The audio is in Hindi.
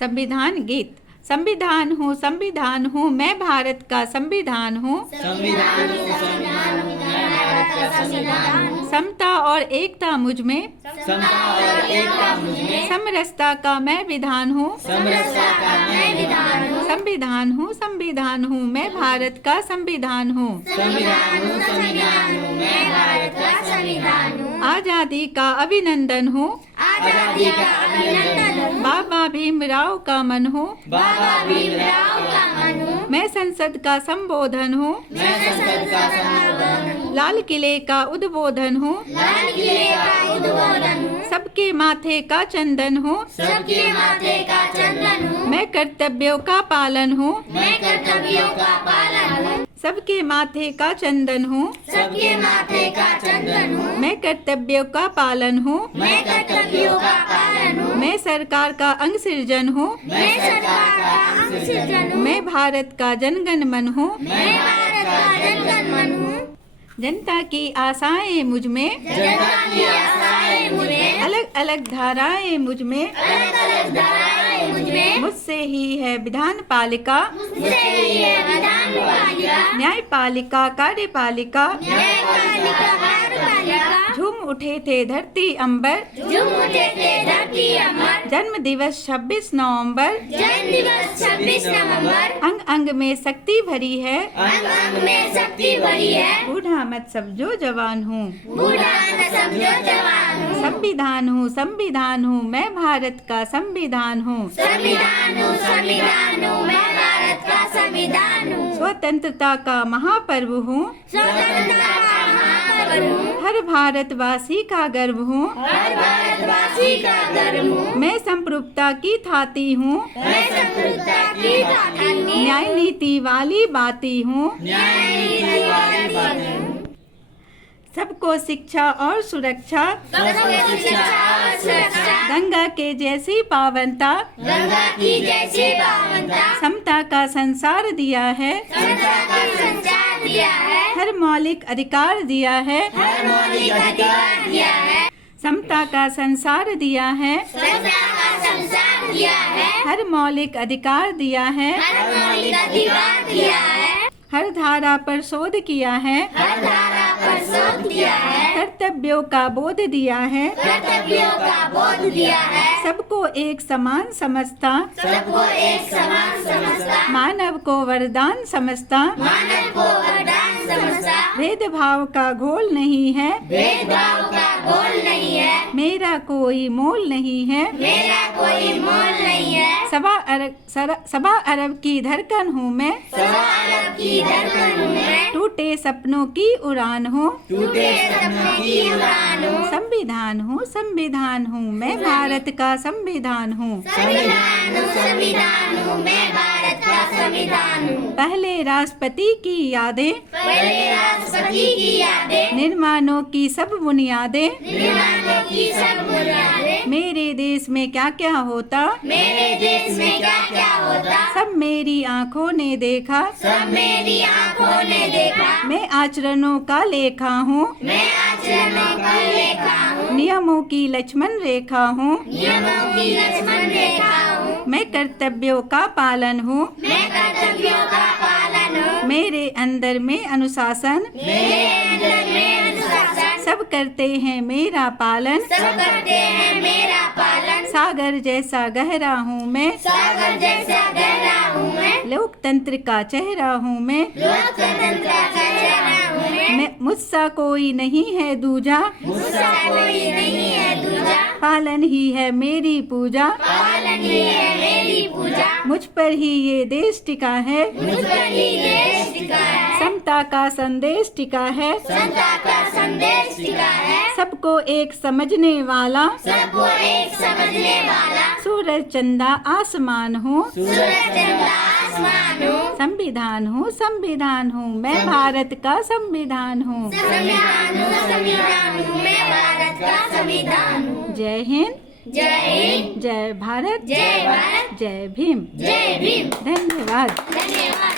संविधान गीत। संविधान हूँ मैं भारत का संविधान हूँ। संविधान हूँ मैं भारत का संविधान हूँ। समता और एकता मुझ में, समता और एकता मुझ में, समरसता का मैं विधान हूँ। समरसता का मैं विधान हूँ। संविधान हूँ मैं भारत का संविधान हूँ। संविधान हूँ मैं भारत का संविधान हूँ। आजादी का अभिनंदन हूँ। आजादी का अभिनंदन हूँ। बाबा भीमराव का मन हूँ। बाबा भीमराव का मन हूँ। मैं संसद का संबोधन हूँ। मैं संसद का संबोधन हूँ। लाल किले का उद्बोधन हूँ। लाल किले का उद्बोधन हूँ। सबके माथे का चंदन हूँ। सबके माथे का चंदन हूँ। मैं कर्तव्यों का पालन हूँ। मैं कर्तव्यों का पालन हूँ। सबके माथे का चंदन हूँ। सबके माथे का चंदन हूँ। मैं कर्तव्यों का पालन हूँ। मैं कर्तव्यों का पालन हूँ। मैं सरकार का अंग सृजन हूँ। मैं सरकार का अंग सृजन हूँ। मैं भारत का जनगण मन हूँ। मैं भारत का जनगण मन हूँ। जनता की आशाएं मुझ में, जनता की आशाएं मुझे, अलग अलग धाराएं मुझ में, अलग अलग धाराएं मुझ में, मुझसे ही है विधान पालिका, मुझसे ही है विधान पालिका, न्यायपालिका कार्यपालिका। न्यायपालिका कार्यपालिका। झूम उठे थे धरती अंबर, झूम उठे थे धरती अमर। जन्म दिवस 26 नवंबर। जन्म दिवस 26 नवंबर। अंग अंग में शक्ति भरी है, अंग अंग में शक्ति भरी है। बूढ़ा मत समझो जवान हूँ। बूढ़ा न समझो जवान हूँ। संविधान हूँ मैं भारत का संविधान हूँ। संविधान हूँ मैं भारत का संविधान हूँ। स्वतंत्रता का महापर्व हूँ। स्वतंत्रता का महापर्व हूँ। हर भारतवासी का गर्व हूँ। हर भारतवासी का गर्व हूँ। मैं संप्रभुता की थाती हूँ। मैं संप्रभुता की थाती हूँ। न्याय नीति वाली बाती हूँ। न्याय नीति वाली बातें हूँ। सबको शिक्षा और सुरक्षा, सबको शिक्षा और सुरक्षा, गंगा के जैसी पावनता, गंगा की जैसी पावनता, समता का संसार दिया है। समता का संचार दिया है। हर मौलिक अधिकार दिया है। हर मौलिक अधिकार दिया है। समता का संसार दिया है। समता का संसार दिया है। हर मौलिक अधिकार दिया है। हर मौलिक अधिकार दिया है। हर धारा पर शोध किया है। हर धारा पर शोध किया है। कर्तव्यों का बोध दिया है। कर्तव्यों का बोध दिया है। सबको एक समान समझता, सबको एक समान समझता, मानव को वरदान समझता, मानव को वरदान समझता, भेदभाव का घोल नहीं है, भेदभाव का घोल नहीं है, मेरा कोई मोल नहीं है। मेरा कोई मोल नहीं है। सवा अरब की धड़कन हूँ मैं, सवा अरब की धड़कन हूँ मैं, टूटे सपनों की उड़ान हूँ। टूटे सपनों की उड़ान हूँ। संविधान हूँ मैं भारत का संविधान हूँ। संविधान हूँ मैं भारत का संविधान हूँ। पहले राष्ट्रपति की यादें, पहले राष्ट्रपति की यादें, निर्माणों की सब बुनियादें, निर्माणों की सब बुनियादें, मेरे देश में क्या क्या होता, मेरे देश में क्या क्या होता, सब मेरी आँखों ने देखा। सब मेरी आँखों ने देखा। मैं आचरणों का लेखा हूँ। मैं आचरणों का लेखा हूँ। नियमों की लक्ष्मण रेखा हूँ। नियमों की लक्ष्मण रेखा हूँ। मैं कर्तव्यों का पालन हूँ। मैं कर्तव्यों का पालन हूँ। मेरे अंदर में अनुशासन, मेरे अंदर में अनुशासन, सब करते हैं मेरा पालन। सब करते हैं मेरा पालन। सागर जैसा गहरा हूँ मैं, सागर जैसा गहरा हूँ मैं, लोकतंत्र का चेहरा हूँ मैं, लोकतंत्र का चेहरा हूँ मैं, मुझसा कोई नहीं है दूजा, मुझसा कोई नहीं है दूजा, पालन ही है मेरी पूजा, पालन ही है मेरी पूजा, मुझ पर ही ये देश टिका है, मुझ पर ही देश टिका है, समता का संदेश टिका है, समता का संदेश टिका है, सबको एक समझने वाला, सबको एक समझने वाला, सूरज चंदा आसमान हूँ। सूरज चंदा आसमान हूँ। संविधान हूँ मैं भारत का संविधान हूँ। संविधान हूँ मैं भारत का संविधान हूँ। जय हिंद, जय हिंद, जय भारत, जय भारत, जय भीम। जय भीम। धन्यवाद। धन्यवाद।